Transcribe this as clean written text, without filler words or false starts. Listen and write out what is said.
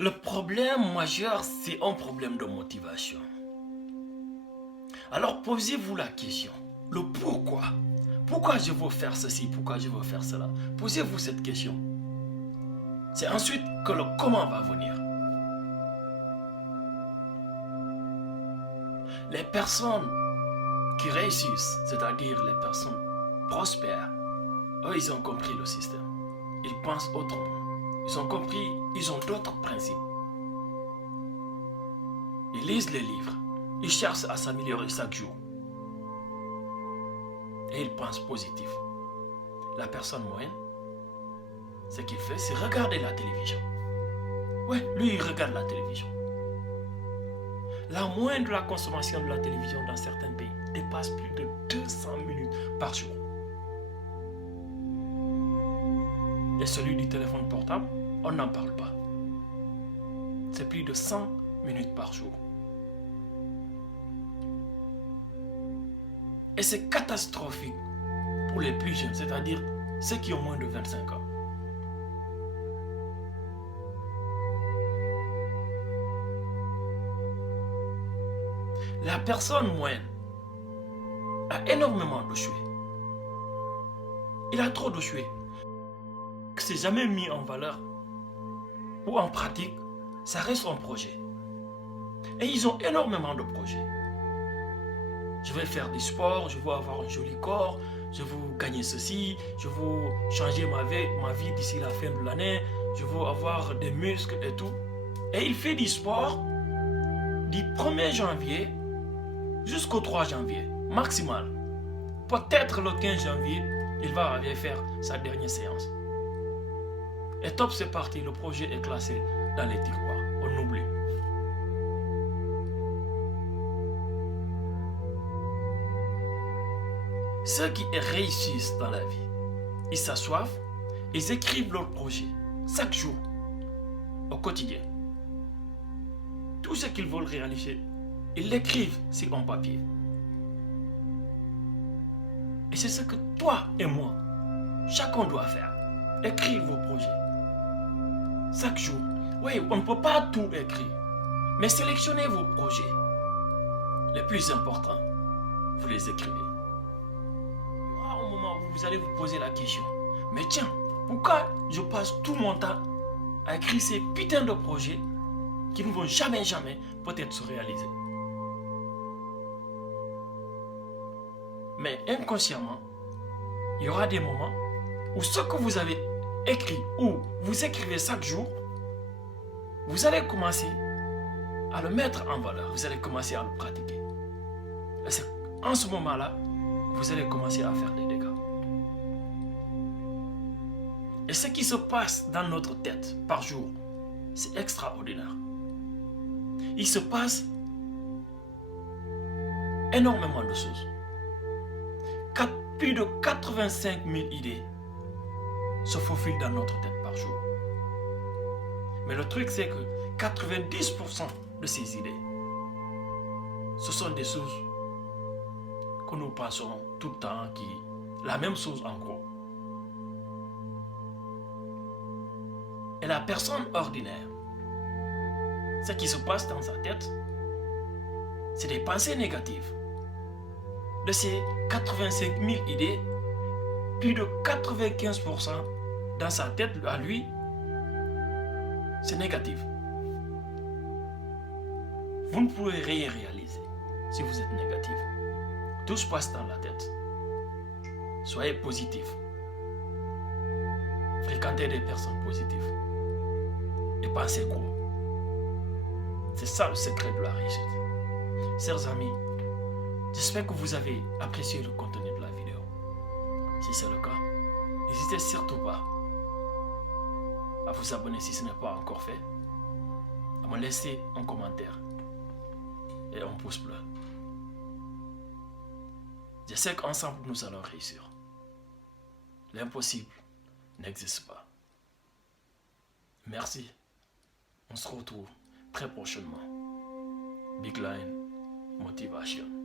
Le problème majeur, c'est un problème de motivation. Alors posez-vous la question, le pourquoi. Pourquoi je veux faire ceci, pourquoi je veux faire cela. Posez-vous cette question. C'est ensuite que le comment va venir. Les personnes qui réussissent, c'est-à-dire les personnes prospères, eux, ils ont compris le système. Ils pensent autrement. Ils ont compris, ils ont d'autres principes. Ils lisent les livres. Ils cherchent à s'améliorer chaque jour. Et ils pensent positif. La personne moyenne, ce qu'il fait, c'est regarder la télévision. Ouais, lui, il regarde la télévision. La moyenne de la consommation de la télévision dans certains pays dépasse plus de 200 minutes par jour. Et celui du téléphone portable, on n'en parle pas. C'est plus de 100 minutes par jour. Et c'est catastrophique pour les plus jeunes, c'est-à-dire ceux qui ont moins de 25 ans. La personne moyenne a énormément de choix. Il a trop de choix. C'est jamais mis en valeur ou en pratique, ça reste un projet. Et ils ont énormément de projets. Je vais faire du sport, je veux avoir un joli corps, je veux gagner ceci, je veux changer ma vie d'ici la fin de l'année, je veux avoir des muscles et tout. Et il fait du sport du 1er janvier jusqu'au 3 janvier, maximal. Peut-être le 15 janvier, il va aller faire sa dernière séance. Et top, c'est parti, le projet est classé dans les tiroirs, on oublie. Ceux qui réussissent dans la vie, ils s'assoivent, ils écrivent leur projet, chaque jour, au quotidien. Tout ce qu'ils veulent réaliser, ils l'écrivent sur un papier. Et c'est ce que toi et moi, chacun doit faire. Écrire vos projets. Chaque jour. Oui, on ne peut pas tout écrire. Mais sélectionnez vos projets. Les plus importants, vous les écrivez. Il y aura un moment où vous allez vous poser la question. Mais tiens, pourquoi je passe tout mon temps à écrire ces putains de projets qui ne vont jamais peut-être se réaliser? Mais inconsciemment, il y aura des moments où ce que vous avez écrit ou vous écrivez chaque jour, vous allez commencer à le mettre en valeur, vous allez commencer à le pratiquer. Et c'est en ce moment-là, vous allez commencer à faire des dégâts. Et ce qui se passe dans notre tête par jour, c'est extraordinaire. Il se passe énormément de choses. Plus de 85 000 idées se faufilent dans notre tête par jour. Mais le truc, c'est que 90% de ces idées, ce sont des choses que nous pensons tout le temps, la même chose en gros. Et la personne ordinaire, ce qui se passe dans sa tête, c'est des pensées négatives. De ces 85 000 idées, plus de 95% dans sa tête, à lui, c'est négatif. Vous ne pourrez rien réaliser si vous êtes négatif. Tout se passe dans la tête. Soyez positif. Fréquentez des personnes positives. Et pensez gros. C'est ça le secret de la réussite. Chers amis, j'espère que vous avez apprécié le contenu de la vidéo. Si c'est le cas, n'hésitez surtout pas à vous abonner si ce n'est pas encore fait, à me laisser un commentaire et un pouce bleu. Je sais qu'ensemble nous allons réussir. L'impossible n'existe pas. Merci. On se retrouve très prochainement. Big Line Motivation.